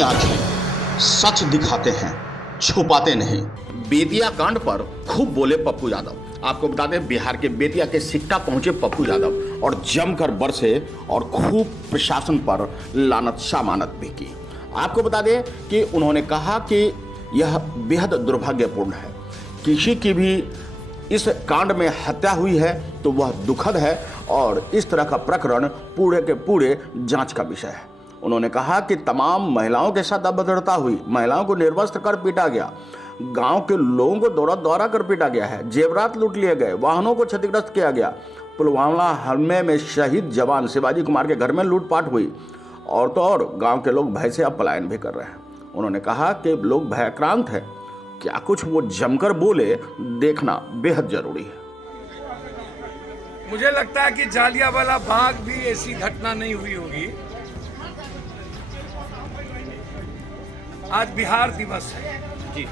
अपनी आंखें सच दिखाते हैं, छुपाते नहीं। बेतिया कांड पर खूब बोले पप्पू यादव। आपको बता दें, बिहार के बेतिया के सिक्टा पहुंचे पप्पू यादव और जमकर बरसे और खूब प्रशासन पर लानत शामानत भी की। आपको बता दें कि उन्होंने कहा कि यह बेहद दुर्भाग्यपूर्ण है, किसी की भी इस कांड में हत्या हुई है तो वह दुखद है और इस तरह का प्रकरण पूरे के पूरे जांच का विषय है। उन्होंने कहा कि तमाम महिलाओं के साथ अभद्रता हुई, महिलाओं को निर्वस्त्र कर पीटा गया, गांव के लोगों को दौरा कर पीटा गया है, जेवरात लूट लिए गए, वाहनों को क्षतिग्रस्त किया गया। पुलवामा हमले में शहीद जवान शिवाजी कुमार के घर में लूटपाट हुई और तो और गांव के लोग भय से अब पलायन भी कर रहे हैं। उन्होंने कहा कि लोग भयाक्रांत हैं, क्या कुछ वो जमकर बोले, देखना बेहद जरूरी है। मुझे लगता है कि जालियांवाला बाग भी ऐसी घटना नहीं हुई होगी। आज बिहार दिवस है जी।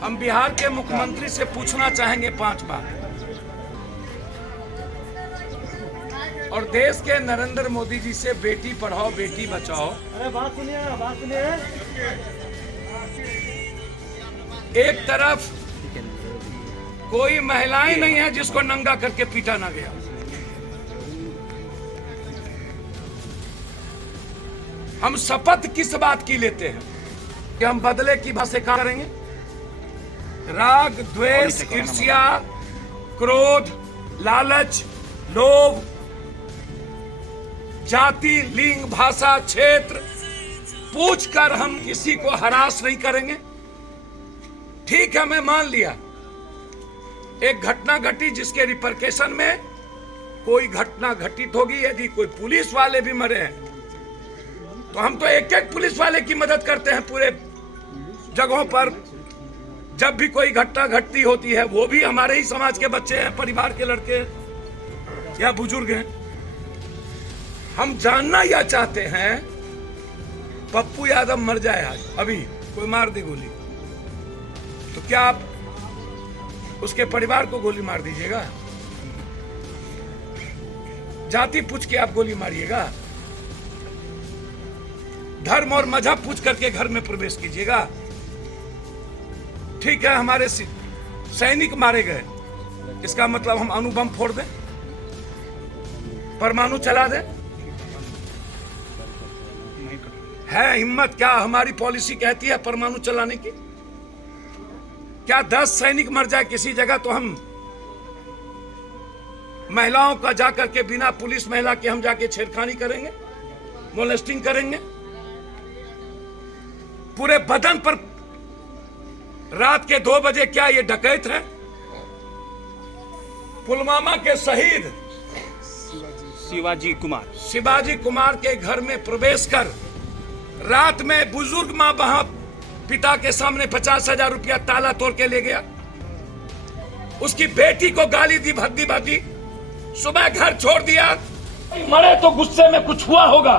हम बिहार के मुख्यमंत्री से पूछना चाहेंगे 5 बार और देश के नरेंद्र मोदी जी से बेटी पढ़ाओ बेटी बचाओ। अरे बात सुनिए। एक तरफ कोई महिलाएं नहीं है जिसको नंगा करके पीटा ना गया। हम शपथ किस बात की लेते हैं कि हम बदले की भाषा क्या करेंगे? राग, द्वेष, ईर्ष्या, क्रोध, लालच, लोभ, जाति, लिंग, भाषा, क्षेत्र पूछकर हम किसी को हरास नहीं करेंगे। ठीक है, मैं मान लिया एक घटना घटी जिसके रिपरकेशन में कोई घटना घटित होगी, यदि कोई पुलिस वाले भी मरे हैं तो हम तो एक एक पुलिस वाले की मदद करते हैं पूरे जगहों पर। जब भी कोई घटना घटती होती है वो भी हमारे ही समाज के बच्चे हैं, परिवार के लड़के या बुजुर्ग हैं। हम जानना यह चाहते हैं, पप्पू यादव मर जाए आज, अभी कोई मार दे गोली, तो क्या आप उसके परिवार को गोली मार दीजिएगा? जाति पूछ के आप गोली मारिएगा? धर्म और मजहब पूछ करके घर में प्रवेश कीजिएगा? ठीक है, हमारे सैनिक मारे गए, इसका मतलब हम अणुबम फोड़ दें, परमाणु चला दें? है हिम्मत? क्या हमारी पॉलिसी कहती है परमाणु चलाने की? क्या 10 सैनिक मर जाए किसी जगह तो हम महिलाओं का जाकर के बिना पुलिस महिला के हम जाके छेड़खानी करेंगे, मोलेस्टिंग करेंगे? पूरे बदन पर रात के 2 बजे क्या ये डकैत है? पुलवामा के शहीद शिवाजी कुमार के घर में प्रवेश कर रात में बुजुर्ग मां वहां पिता के सामने 50,000 रुपया ताला तोड़ के ले गया, उसकी बेटी को गाली दी भद्दी भद्दी, सुबह घर छोड़ दिया। मरे तो गुस्से में कुछ हुआ होगा।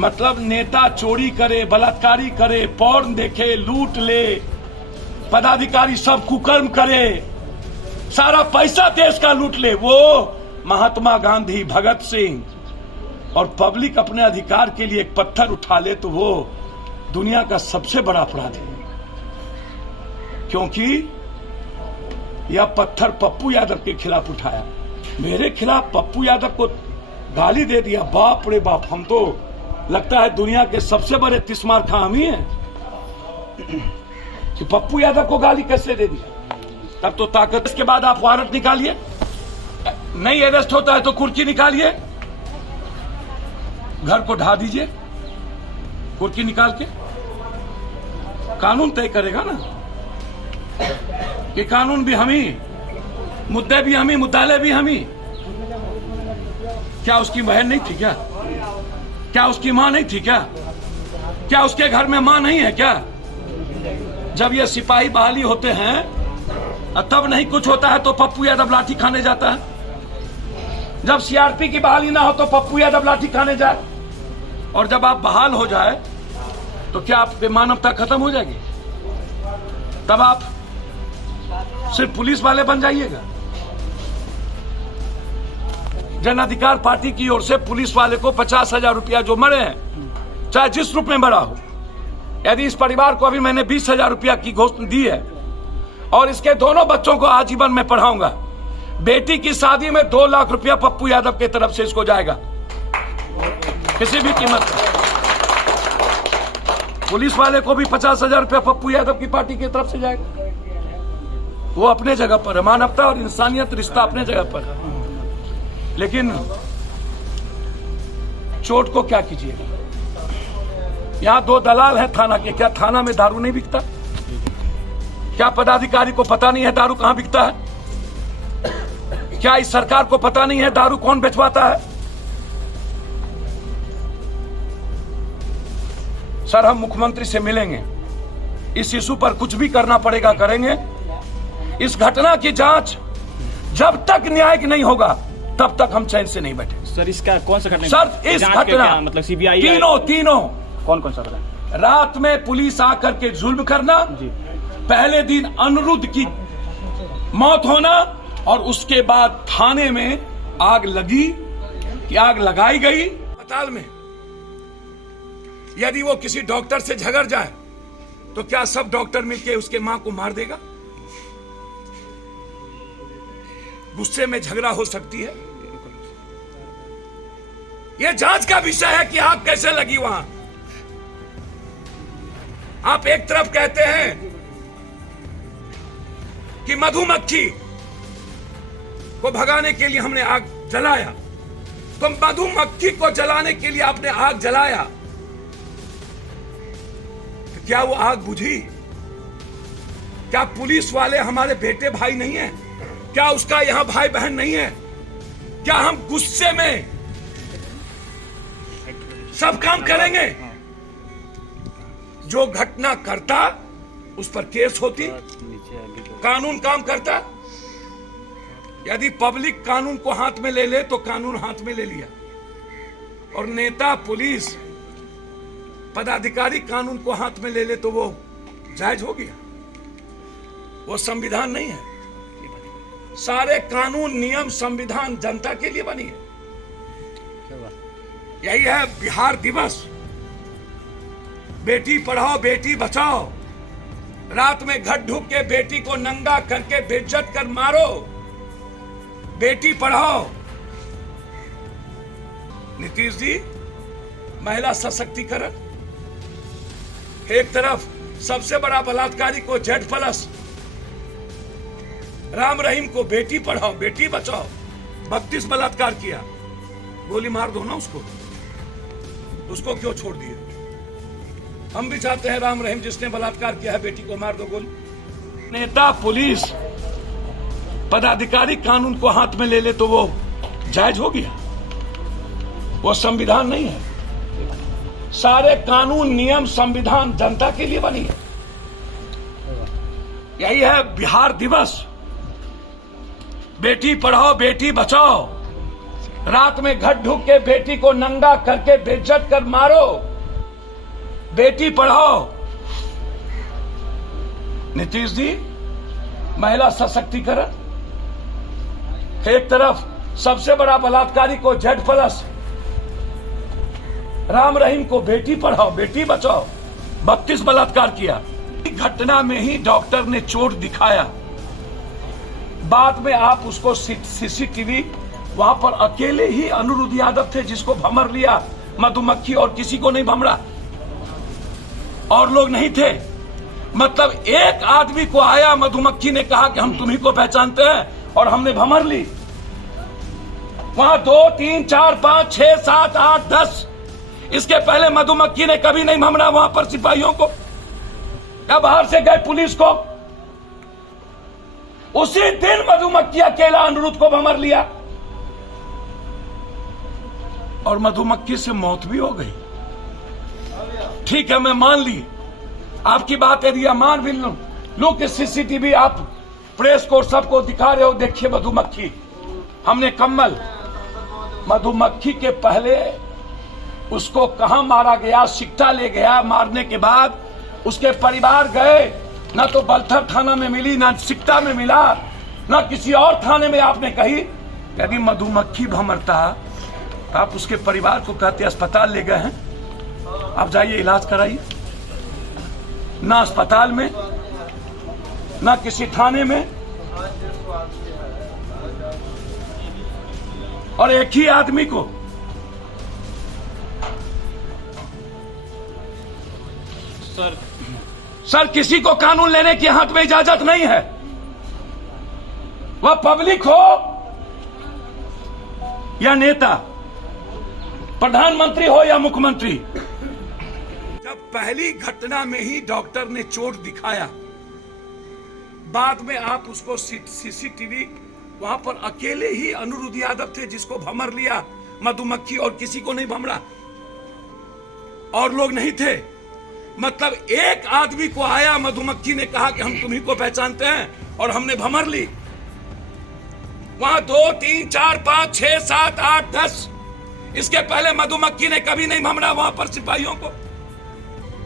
मतलब नेता चोरी करे, बलात्कारी करे, पॉर्न देखे, लूट ले, पदाधिकारी सब कुकर्म करे, सारा पैसा देश का लूट ले, वो महात्मा गांधी, भगत सिंह, और पब्लिक अपने अधिकार के लिए एक पत्थर उठा ले तो वो दुनिया का सबसे बड़ा अपराध है। क्योंकि यह पत्थर पप्पू यादव के खिलाफ उठाया, मेरे खिलाफ पप्पू यादव को गाली दे दिया। बाप रे बाप, हम तो लगता है दुनिया के सबसे बड़े तिस्मार खां हम ही हैं कि पप्पू यादव को गाली कैसे दे दिया। तब तो ताकत। इसके बाद आप वारंट निकालिए, नहीं अरेस्ट होता है तो कुर्की निकालिए, घर को ढा दीजिए, कुर्की निकाल के। कानून तय करेगा ना कि कानून भी हम ही, मुद्दे भी हम ही, मुद्दाले भी हम ही। क्या उसकी बहन नहीं थी क्या? क्या उसकी मां नहीं थी क्या? क्या उसके घर में मां नहीं है क्या? जब ये सिपाही बहाली होते हैं तब नहीं कुछ होता है तो पप्पू यादव लाठी खाने जाता है। जब सीआरपी की बहाली ना हो तो पप्पू यादव लाठी खाने जाए, और जब आप बहाल हो जाए तो क्या आप मानवता खत्म हो जाएगी? तब आप सिर्फ पुलिस वाले बन जाइएगा। जन अधिकार पार्टी की ओर से पुलिस वाले को 50,000 रुपया जो मरे हैं, चाहे जिस रूप में मरा हो, यदि इस परिवार को अभी मैंने 20,000 रुपया की घोषणा दी है और इसके दोनों बच्चों को आजीवन में पढ़ाऊंगा। बेटी की शादी में 2 लाख रुपया पप्पू यादव की तरफ से इसको जाएगा, किसी भी कीमत पर। पुलिस वाले को भी 50,000 रुपया पप्पू यादव की पार्टी की तरफ से जाएगा। वो अपने जगह पर है, मानवता और इंसानियत रिश्ता अपने जगह पर है। लेकिन चोट को क्या कीजिएगा? यहां 2 दलाल हैं थाना के। क्या थाना में दारू नहीं बिकता? क्या पदाधिकारी को पता नहीं है दारू कहां बिकता है? क्या इस सरकार को पता नहीं है दारू कौन बेचवाता है? सर, हम मुख्यमंत्री से मिलेंगे, इस इशू पर कुछ भी करना पड़ेगा करेंगे। इस घटना की जांच जब तक न्यायिक नहीं होगा तब तक हम चैन से नहीं बैठे। सर, इसका कौन सा घटना? सर, इस घटना मतलब सीबीआई तीनों कौन सा घटना? रात में पुलिस आकर के जुल्म करना जी, पहले दिन अनिरुद्ध की मौत होना और उसके बाद थाने में आग लगी कि आग लगाई गई अस्पताल में। यदि वो किसी डॉक्टर से झगड़ जाए तो क्या सब डॉक्टर मिलकर उसके मां को मार देगा? गुस्से में झगड़ा हो सकती है। यह जांच का विषय है कि आग कैसे लगी वहां। आप एक तरफ कहते हैं कि मधुमक्खी को भगाने के लिए हमने आग जलाया, तो मधुमक्खी को जलाने के लिए आपने आग जलाया, तो क्या वो आग बुझी? क्या पुलिस वाले हमारे बेटे भाई नहीं है? क्या उसका यहां भाई बहन नहीं है? क्या हम गुस्से में सब काम करेंगे? जो घटना करता उस पर केस होती, कानून काम करता। यदि पब्लिक कानून को हाथ में ले ले तो कानून हाथ में ले लिया, और नेता पुलिस पदाधिकारी कानून को हाथ में ले ले तो वो जायज हो गया। वो संविधान नहीं है। सारे कानून नियम संविधान जनता के लिए बनी है। यही है बिहार दिवस। बेटी पढ़ाओ बेटी बचाओ। रात में घर ढूक के बेटी को नंगा करके बेइज्जत कर मारो। बेटी पढ़ाओ। नीतीश जी, महिला सशक्तिकरण। एक तरफ सबसे बड़ा बलात्कारी को Z+ राम रहीम को बेटी पढ़ाओ बेटी बचाओ, 32 बलात्कार किया, गोली मार दो ना उसको क्यों छोड़ दिए? हम भी चाहते हैं राम रहीम जिसने बलात्कार किया है बेटी को मार दो गोली। नेता पुलिस पदाधिकारी कानून को हाथ में ले ले तो वो जायज हो गया। वो संविधान नहीं है। सारे कानून नियम संविधान जनता के लिए बनी है। यही है बिहार दिवस। बेटी पढ़ाओ बेटी बचाओ। रात में घर ढूक के बेटी को नंगा करके बेइज्जत कर मारो। बेटी पढ़ाओ। नीतीश जी, महिला सशक्तिकरण। एक तरफ सबसे बड़ा बलात्कारी को Z+ राम रहीम को बेटी पढ़ाओ बेटी बचाओ, 32 बलात्कार किया। घटना में ही डॉक्टर ने चोट दिखाया, बाद में आप उसको CCTV वहां पर अकेले ही अनिरुद्ध यादव थे जिसको भमर लिया मधुमक्खी, और किसी को नहीं भमरा, और लोग नहीं थे। मतलब एक आदमी को आया, मधुमक्खी ने कहा कि हम तुम्ही को पहचानते हैं, और हमने भमर ली। वहां 2 3 4 5 6 7 8 10 इसके पहले मधुमक्खी ने कभी नहीं भमरा वहां पर सिपाहियों को, या बाहर से गए पुलिस को। उसी दिन मधुमक्खी अकेला अनिरुद्ध को भमर लिया, और मधुमक्खी से मौत भी हो गई। ठीक है, मैं मान ली आपकी बात, यदि मान भी लूं कि CCTV आप प्रेस को सबको दिखा रहे हो, देखिए मधुमक्खी, हमने कम्बल। मधुमक्खी के पहले उसको कहां मारा गया, सिकटा ले गया, मारने के बाद उसके परिवार गए, ना तो बलथर थाना में मिली, ना सिकटा में मिला, ना किसी और थाने में आपने कही। यदि मधुमक्खी भमरता तो आप उसके परिवार को कहते अस्पताल ले गए हैं, आप जाइए इलाज कराइए। ना अस्पताल में, ना किसी थाने में, और एक ही आदमी को सर किसी को कानून लेने की हाथ में इजाजत नहीं है। वह पब्लिक हो या नेता, प्रधानमंत्री हो या मुख्यमंत्री। जब पहली घटना में ही डॉक्टर ने चोट दिखाया, बाद में आप उसको सीसीटीवी, वहां पर अकेले ही अनिरुद्ध यादव थे जिसको भमर लिया मधुमक्खी, और किसी को नहीं भमरा, और लोग नहीं थे। मतलब एक आदमी को आया, मधुमक्खी ने कहा कि हम तुम्ही को पहचानते हैं, और हमने भमर ली। वहां 2, 3, 4, 5, 6, 7, 8, 10, इसके पहले मधुमक्खी ने कभी नहीं भमरा वहां पर सिपाहियों को।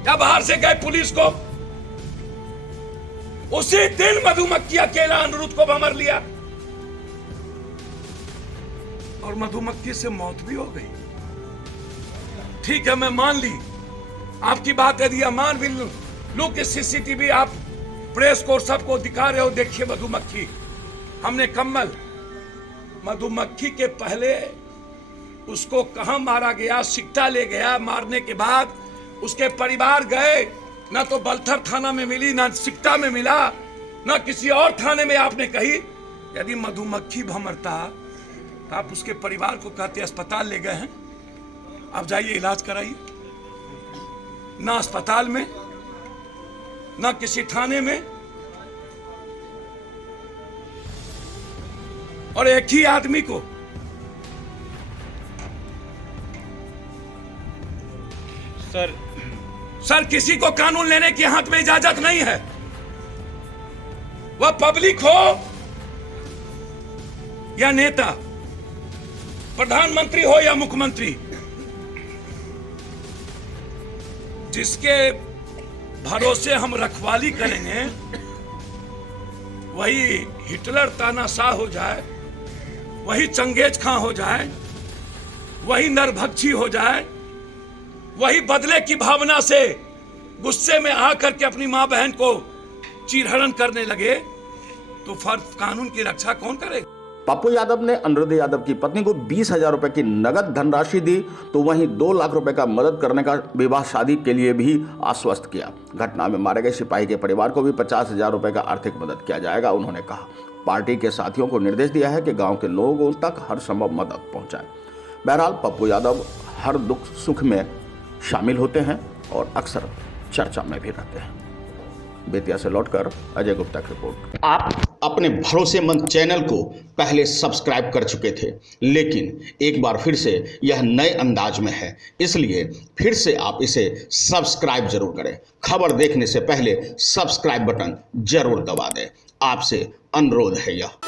जब बाहर से गए पुलिस को, उसी दिन मधुमक्खी अकेला अनिरुद्ध को भमर लिया, और मधुमक्खी से मौत भी हो गई। ठीक है, मैं मान ली आपकी बात, यदि मान भी लूं कि सीसीटीवी आप प्रेस को सबको दिखा रहे हो, देखिए मधुमक्खी, हमने कम्बल, मधुमक्खी के पहले उसको कहां मारा गया, सिकटा ले गया, मारने के बाद उसके परिवार गए, ना तो बलथर थाना में मिली, ना सिकटा में मिला, ना किसी और थाने में आपने कही। यदि मधुमक्खी भमरता तो आप उसके परिवार को कहते अस्पताल ले गए हैं, आप जाइए इलाज कराइए। ना अस्पताल में, ना किसी थाने में, और एक ही आदमी को। सर किसी को कानून लेने की हाथ में इजाजत नहीं है। वह पब्लिक हो या नेता, प्रधानमंत्री हो या मुख्यमंत्री। जिसके भरोसे हम रखवाली करेंगे, वही हिटलर तानाशाह हो जाए, वही चंगेज खां हो जाए, वही नरभक्षी हो जाए, वही बदले की भावना से गुस्से में आकर के अपनी मां बहन को चीरहरण करने लगे, तो फर्ज कानून की रक्षा कौन करेगा? पप्पू यादव ने अनिरुद्ध यादव की पत्नी को 20,000 रुपए की नगद धनराशि दी, तो वहीं 2 लाख रुपए का मदद करने का विवाह शादी के लिए भी आश्वस्त किया। घटना में मारे गए सिपाही के परिवार को भी 50,000 रुपए का आर्थिक मदद किया जाएगा। उन्होंने कहा, पार्टी के साथियों को निर्देश दिया है कि गांव के लोगों तक हर संभव मदद पहुंचाएं। बहरहाल पप्पू यादव हर दुख सुख में शामिल होते हैं और अक्सर चर्चा में भी रहते हैं। बेतिया से लौटकर अजय गुप्ता की रिपोर्ट। आप अपने भरोसेमंद चैनल को पहले सब्सक्राइब कर चुके थे, लेकिन एक बार फिर से यह नए अंदाज में है, इसलिए फिर से आप इसे सब्सक्राइब जरूर करें। खबर देखने से पहले सब्सक्राइब बटन जरूर दबा दें। आपसे अनुरोध है यह।